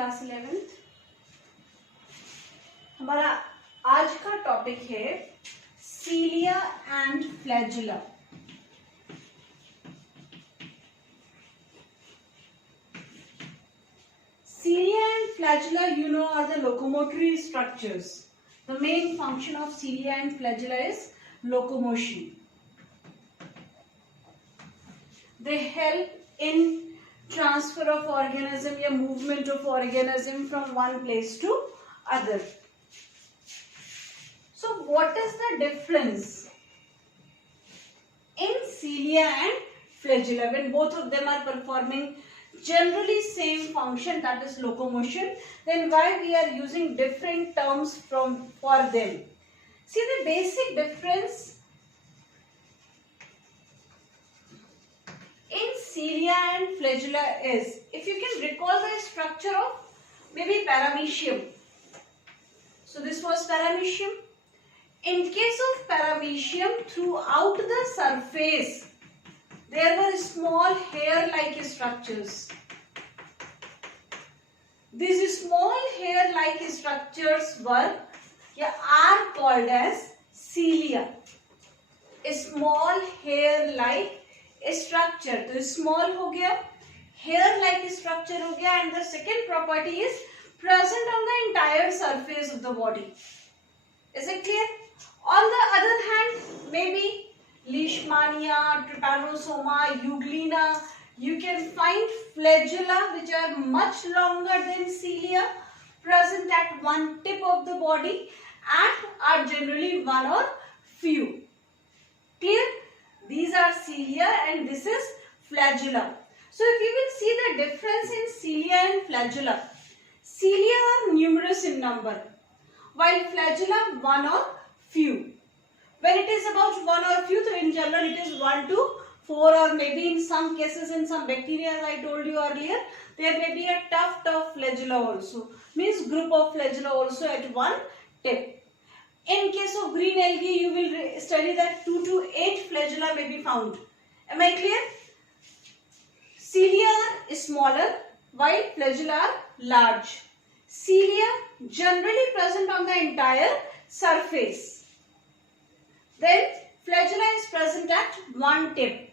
Class 11th। हमारा आज का टॉपिक है cilia and flagella. Cilia and flagella, you know, are the locomotory structures. The main function of cilia and flagella is locomotion. They help in transfer of organism या movement of organism from one place to other. So what is the difference in cilia and flagella when both of them are performing generally same function, that is locomotion? Then why we are using different terms for them? See, the basic difference in cilia and flagella is, if you can recall the structure of maybe paramecium. So this was paramecium. In case of paramecium, throughout the surface there were small hair-like structures. These small hair-like structures are called as cilia. A small hair-like structure. तो small हो गया, hair-like structure हो गया, and the second property is present on the entire surface of the body. Is it clear? On the other hand, maybe Leishmania, Trypanosoma, Euglena, you can find flagella which are much longer than cilia, present at one tip of the body and are generally one or few. Clear? These are cilia and this is flagella. So if you will see the difference in cilia and flagella, cilia are numerous in number, while flagella one or few. When it is about one or few, so in general it is 1 to 4, or maybe in some cases in some bacteria, as I told you earlier, there may be a tuft of flagella also, means group of flagella also at one tip. In case of green algae, you will study that 2 to 8 flagella may be found. Am I clear? Cilia are smaller while flagella are large. Cilia generally present on the entire surface. Then flagella is present at one tip.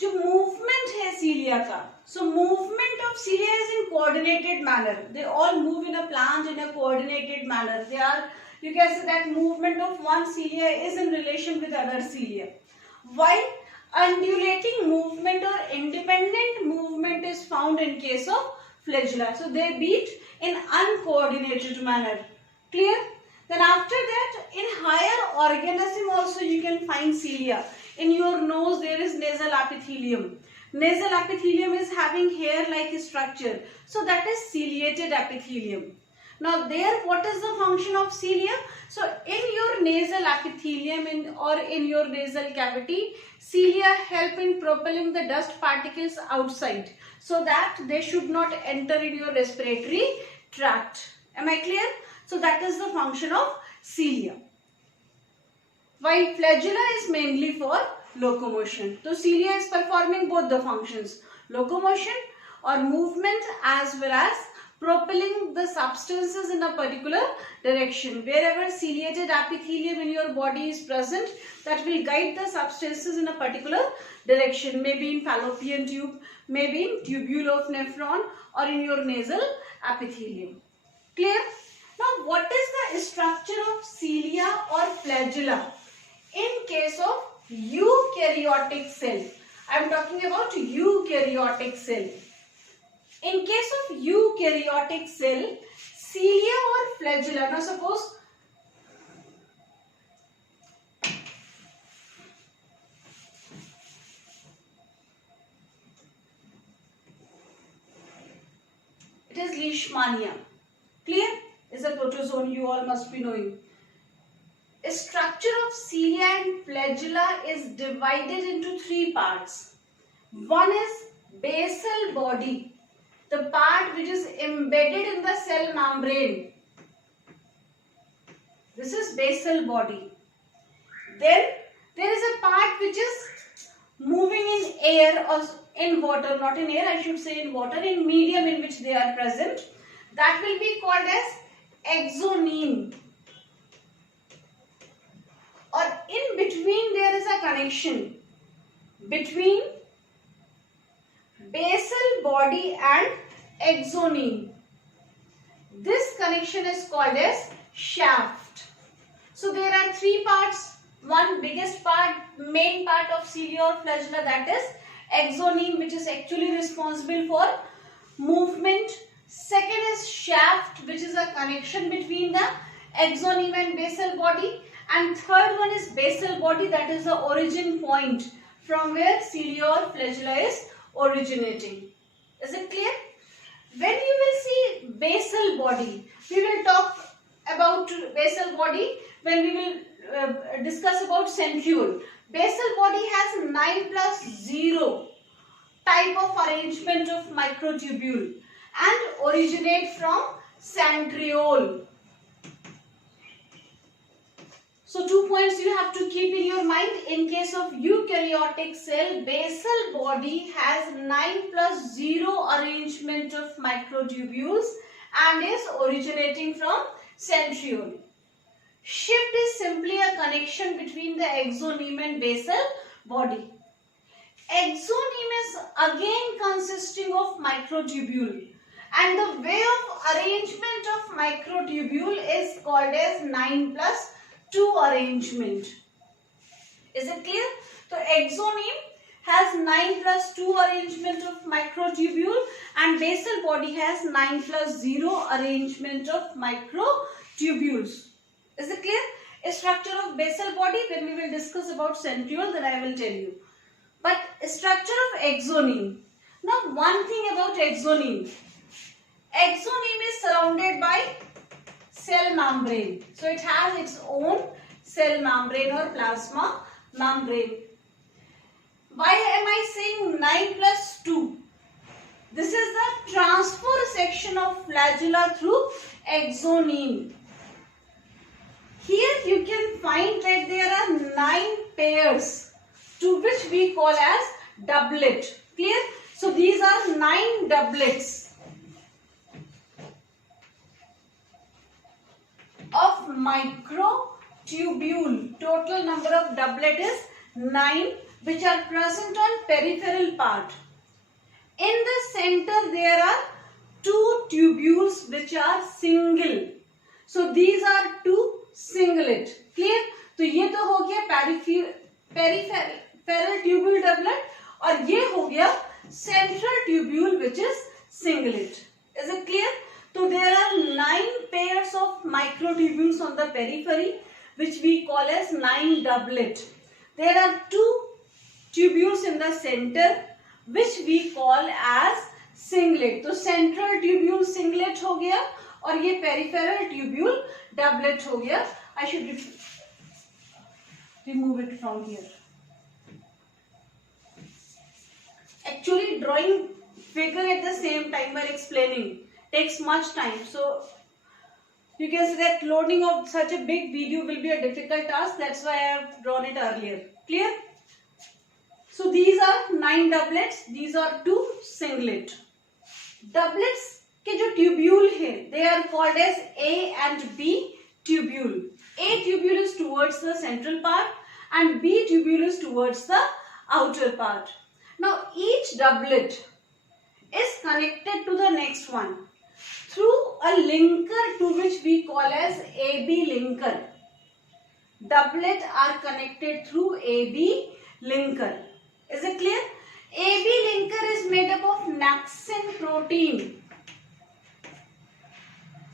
जो movement है cilia का, so movement of cilia is in coordinated manner. They all move in a plant in a coordinated manner. They are, you can say that movement of one cilia is in relation with other cilia. While undulating movement or independent movement is found in case of flagella. So they beat in uncoordinated manner. Clear? Then after that, in higher organism also you can find cilia. In your nose there is nasal epithelium. Nasal epithelium is having hair-like structure. So that is ciliated epithelium. Now there, what is the function of cilia? So in your nasal epithelium or in your nasal cavity, cilia help in propelling the dust particles outside so that they should not enter in your respiratory tract. Am I clear? So that is the function of cilia. While flagella is mainly for locomotion. So cilia is performing both the functions, locomotion or movement, as well as propelling the substances in a particular direction. Wherever ciliated epithelium in your body is present, that will guide the substances in a particular direction, maybe in fallopian tube, maybe in tubule of nephron, or in your nasal epithelium. Clear? Now, what is the structure of cilia or flagella in case of eukaryotic cell? I am talking about eukaryotic cell. In case of eukaryotic cell, cilia or flagella. Now, suppose it is Leishmania. Clear? Is a protozoan, you all must be knowing. A structure of cilia and flagella is divided into three parts. One is basal body, the part which is embedded in the cell membrane. This is basal body. Then there is a part which is moving in air, or in water, not in air, I should say in water, in medium in which they are present, that will be called as exoneme. Or in between there is a connection between basal body and exoneme. This connection is called as shaft. So there are three parts. One biggest part, main part of cilia or flagella, that is exoneme, which is actually responsible for movement. Second is shaft, which is a connection between the exoneme and basal body. And third one is basal body, that is the origin point from where cilia or flagella is originating. Is it clear? When you will see basal body, we will talk about basal body when we will discuss about centriole. Basal body has 9+0 type of arrangement of microtubule and originate from centriole. So 2 points you have to keep in your mind. In case of eukaryotic cell, basal body has 9+0 arrangement of microtubules and is originating from centriole. Shift is simply a connection between the exoneme and basal body. Exoneme is again consisting of microtubule, and the way of arrangement of microtubule is called as 9+2 arrangement. Is it clear? So exoneme has 9+2 arrangement of microtubule and basal body has 9+0 arrangement of microtubules. Is it clear? A structure of basal body, when we will discuss about centriole, then I will tell you. But structure of exoneme. Now one thing about exoneme. Exoneme is surrounded by cell membrane. So it has its own cell membrane or plasma membrane. Why am I saying 9+2? This is the transfer section of flagella through exoneme. Here you can find that there are 9 pairs to which we call as doublet. Clear? So these are 9 doublets of microtubule. Total number of doublet is 9, which are present on peripheral part. In the center there are 2 tubules which are single. So these are 2 singlet. Clear? तो ये तो हो गया peripheral tubule doublet और ये हो गया central tubule which is singlet. Is it clear? So there are 9 pairs of microtubules on the periphery which we call as 9 doublet. There are 2 tubules in the center which we call as singlet. तो central tubule singlet हो गया और ये peripheral tubule doublet हो गया. I should remove it from here. Actually drawing figure at the same time while explaining takes much time. So you can see that loading of such a big video will be a difficult task. That's why I have drawn it earlier. Clear? So these are 9 doublets. These are 2 singlet. Doublets के जो tubule है, they are called as A and B tubule. A tubule is towards the central part and B tubule is towards the outer part. Now each doublet is connected to the next one through a linker to which we call as AB linker. Doublet are connected through AB linker. Is it clear? AB linker is made up of Naxin protein.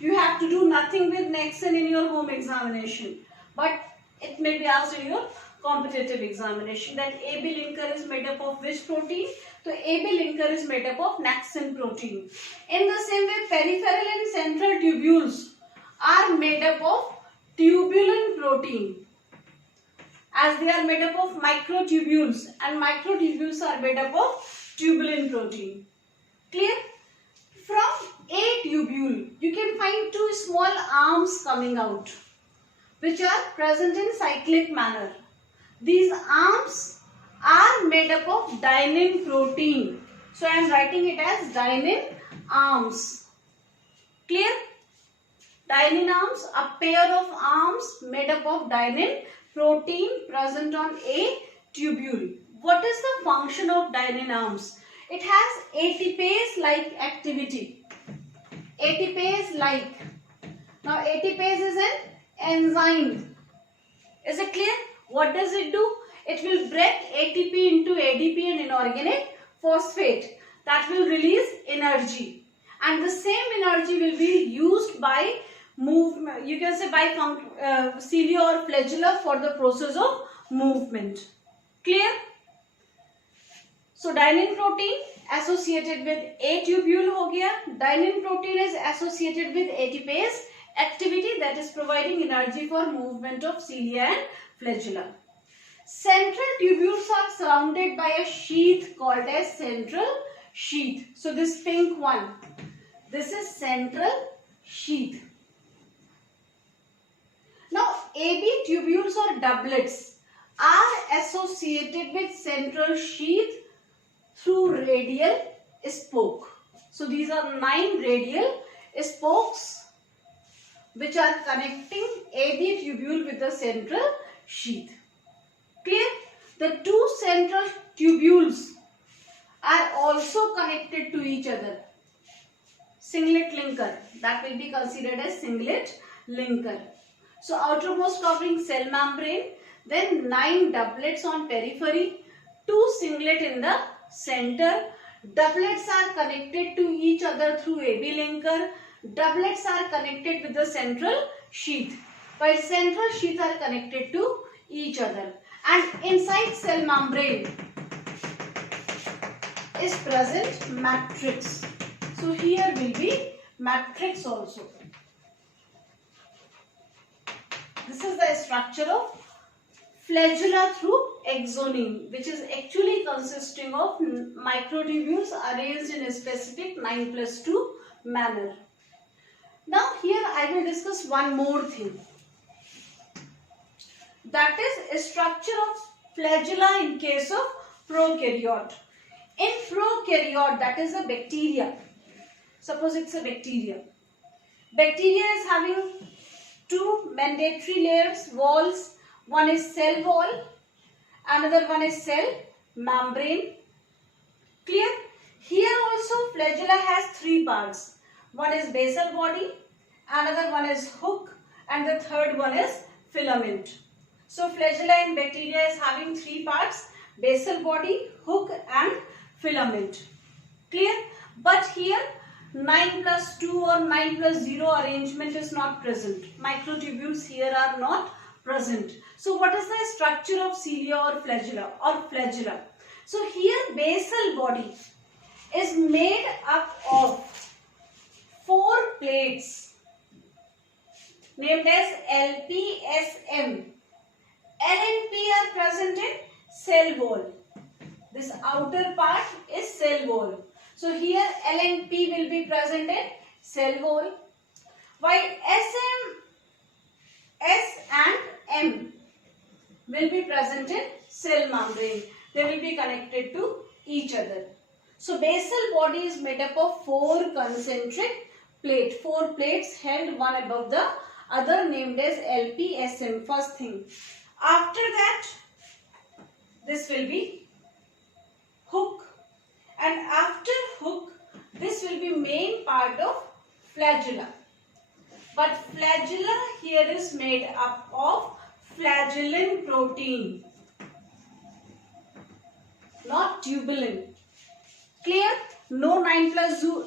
You have to do nothing with Naxin in your home examination, but it may be asked in your competitive examination that AB linker is made up of which protein? So AB linker is made up of Naxin protein. In the same way, peripheral and central tubules are made up of tubulin protein, as they are made up of microtubules and microtubules are made up of tubulin protein. Clear? From A tubule, you can find 2 small arms coming out which are present in cyclic manner. These arms are made up of dynein protein. So I am writing it as dynein arms. Clear? Dynein arms, a pair of arms made up of dynein protein present on a tubule. What is the function of dynein arms? It has ATPase-like activity. ATPase-like. Now ATPase is an enzyme. Is it clear? What does it do? It will break ATP into ADP and inorganic phosphate. That will release energy. And the same energy will be used by movement, you can say by cilia or flagella for the process of movement. Clear? So dynein protein associated with a tubule ho gaya. Dynein protein is associated with ATPase activity that is providing energy for movement of cilia and flagella. Central tubules are surrounded by a sheath called as central sheath. So this pink one, this is central sheath. Now AB tubules or doublets are associated with central sheath through radial spoke. So these are 9 radial spokes which are connecting AB tubule with the central sheath. Clear? The 2 central tubules are also connected to each other. Singlet linker, that will be considered as singlet linker. So outermost covering cell membrane, then 9 doublets on periphery, 2 singlet in the center. Doublets are connected to each other through AB linker. Doublets are connected with the central sheath, while central sheath are connected to each other. And inside cell membrane is present matrix. So here will be matrix also. This is the structure of flagella through axoneme, which is actually consisting of microtubules arranged in a specific 9+2 manner. Now here I will discuss one more thing. That is a structure of flagella in case of prokaryote. In prokaryote, that is a bacteria. Suppose it's a bacteria. Bacteria is having 2 mandatory layers, walls. One is cell wall, another one is cell membrane. Clear? Here also flagella has 3 parts. One is basal body, another one is hook, and the third one is filament. So flagella in bacteria is having 3 parts: basal body, hook and filament. Clear? But here 9+2 or 9+0 arrangement is not present. Microtubules here are not present. So what is the structure of cilia or flagella? So here basal body is made up of 4 plates named as LPSM. L and P are present in cell wall. This outer part is cell wall. So here L and P will be present in cell wall, while S and M will be present in cell membrane. They will be connected to each other. So basal body is made up of 4 concentric plates. 4 plates held one above the other named as LPSM. First thing. After that, this will be hook, and after hook, this will be main part of flagella. But flagella here is made up of flagellin protein, not tubulin. Clear? No 9+2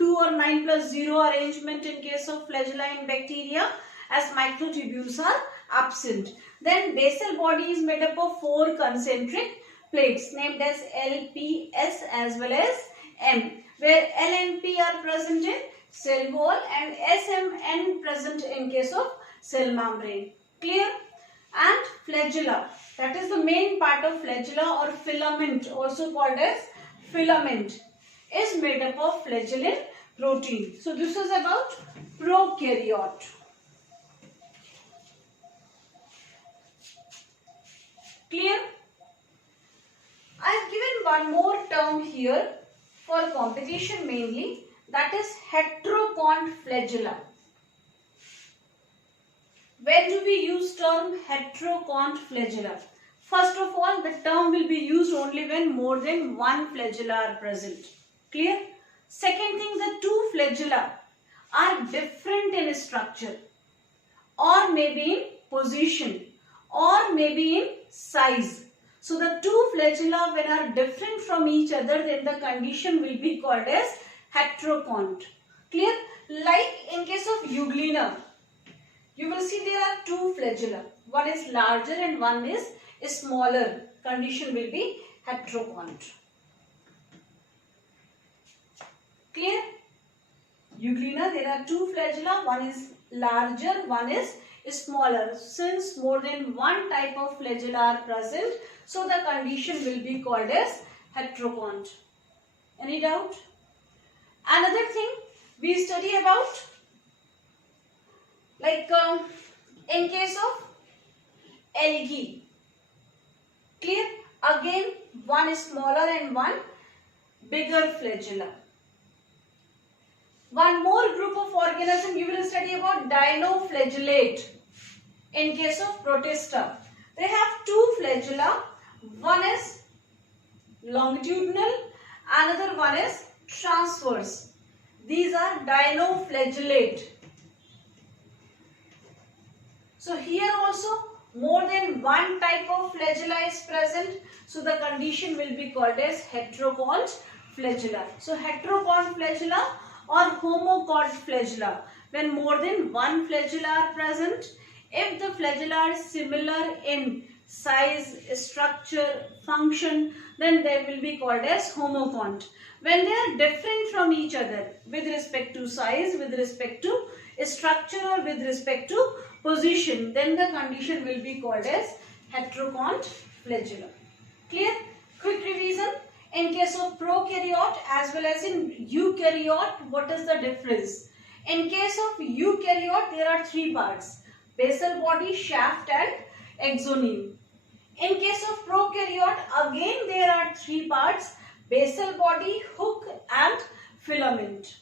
or 9+0 arrangement in case of flagella in bacteria, as microtubules are absent. Then basal body is made up of 4 concentric plates named as LPS as well as M, where L and P are present in cell wall and SMN present in case of cell membrane. Clear? And flagella, that is the main part of flagella or filament, also called as filament, is made up of flagellin protein. So this is about prokaryote. Clear? I have given one more term here for competition mainly, that is heterocont flagella. When do we use term heterocont flagella? First of all, the term will be used only when more than one flagella are present. Clear? Second thing, the two flagella are different in structure, or maybe in position, or maybe in size. So the two flagella when are different from each other, then the condition will be called as heterocont. Clear? Like in case of euglena, you will see there are two flagella. One is larger and one is smaller. Condition will be heterocont. Clear? Euglena, there are two flagella. One is larger, one is smaller. Since more than one type of flagella are present, so the condition will be called as heterocont. Any doubt? Another thing we study about, like in case of algae. Clear? Again, one smaller and one bigger flagella. One more group of organism you will study about, dinoflagellate. In case of protista, they have two flagella. One is longitudinal, another one is transverse. These are dinoflagellate. So here also more than one type of flagella is present. So the condition will be called as heterocont flagella. So heterocont flagella or homocont flagella, when more than one flagella are present. If the flagella are similar in size, structure, function, then they will be called as homocont. When they are different from each other with respect to size, with respect to structure, or with respect to position, then the condition will be called as heterocont flagella. Clear? Quick revision. In case of prokaryote as well as in eukaryote, what is the difference? In case of eukaryote, there are three parts: basal body, shaft and exoneme. In case of prokaryote, again there are three parts: basal body, hook and filament.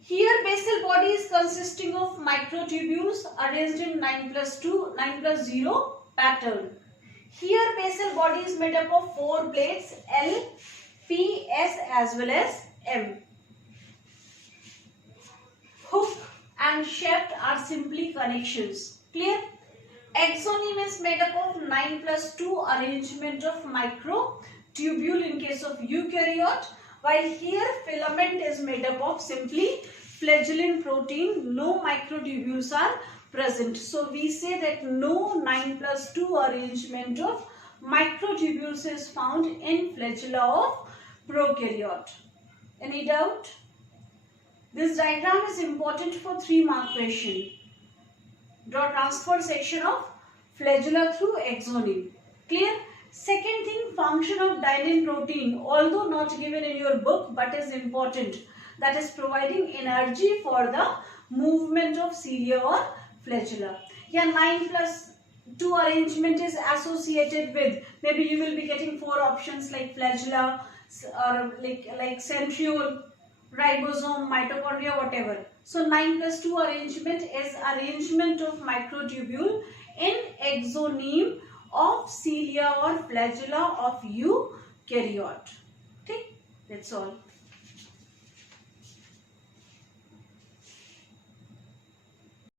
Here basal body is consisting of microtubules arranged in 9+2, 9+0 pattern. Here basal body is made up of 4 plates, L, P, S as well as M. Hook and shaft are simply connections. Clear? Exoneme is made up of 9+2 arrangement of microtubule in case of eukaryote, while here filament is made up of simply flagellin protein. No microtubules are present. So we say that no 9+2 arrangement of microtubules is found in flagella of prokaryote. Any doubt? This diagram is important for 3-mark question. Draw transfer section of flagella through exoneme. Clear? Second thing, function of dynein protein, although not given in your book but is important, that is providing energy for the movement of cilia or flagella. Here 9+2 arrangement is associated with, maybe you will be getting 4 options like flagella or like centriole, ribosome, mitochondria, whatever. So 9+2 arrangement is arrangement of microtubule in exoneme of cilia or flagella of eukaryote. Okay, that's all.